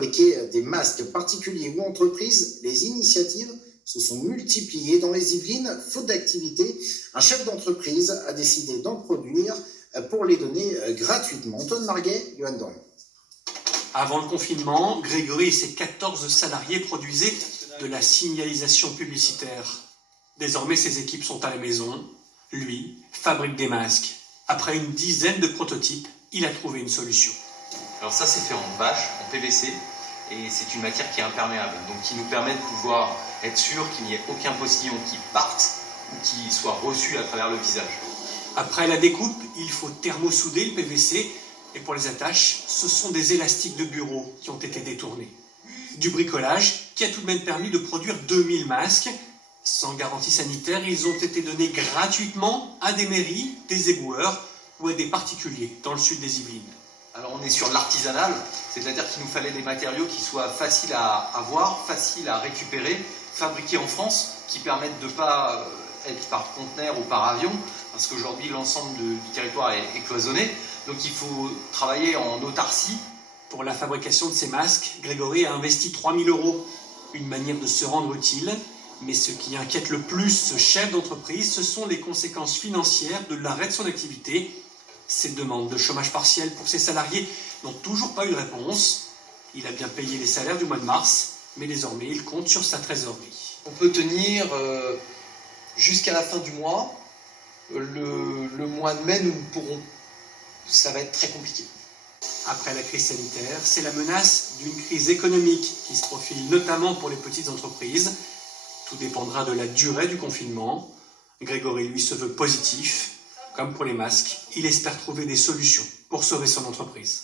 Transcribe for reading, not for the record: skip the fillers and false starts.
fabriquer des masques particuliers ou entreprises, les initiatives se sont multipliées dans les Yvelines. Faute d'activité, un chef d'entreprise a décidé d'en produire pour les donner gratuitement. Antoine Marguet, Johan Dorion. Avant le confinement, Grégory et ses 14 salariés produisaient de la signalisation publicitaire. Désormais, ses équipes sont à la maison. Lui fabrique des masques. Après une dizaine de prototypes, il a trouvé une solution. Alors ça, c'est fait en bâche, en PVC, et c'est une matière qui est imperméable, donc qui nous permet de pouvoir être sûr qu'il n'y ait aucun postillon qui parte ou qui soit reçu à travers le visage. Après la découpe, il faut thermosouder le PVC, et pour les attaches, ce sont des élastiques de bureau qui ont été détournés. Du bricolage qui a tout de même permis de produire 2000 masques. Sans garantie sanitaire, ils ont été donnés gratuitement à des mairies, des éboueurs ou à des particuliers dans le sud des Yvelines. Alors on est sur l'artisanal, c'est-à-dire qu'il nous fallait des matériaux qui soient faciles à avoir, faciles à récupérer, fabriqués en France, qui permettent de ne pas être par conteneur ou par avion, parce qu'aujourd'hui l'ensemble du territoire est cloisonné, donc il faut travailler en autarcie. Pour la fabrication de ces masques, Grégory a investi 3000 €, une manière de se rendre utile. Mais ce qui inquiète le plus ce chef d'entreprise, ce sont les conséquences financières de l'arrêt de son activité. Ses demandes de chômage partiel pour ses salariés n'ont toujours pas eu de réponse. Il a bien payé les salaires du mois de mars, mais désormais il compte sur sa trésorerie. On peut tenir jusqu'à la fin du mois. Le mois de mai, ça va être très compliqué. Après la crise sanitaire, c'est la menace d'une crise économique qui se profile notamment pour les petites entreprises. Tout dépendra de la durée du confinement. Grégory, lui, se veut positif. Comme pour les masques, il espère trouver des solutions pour sauver son entreprise.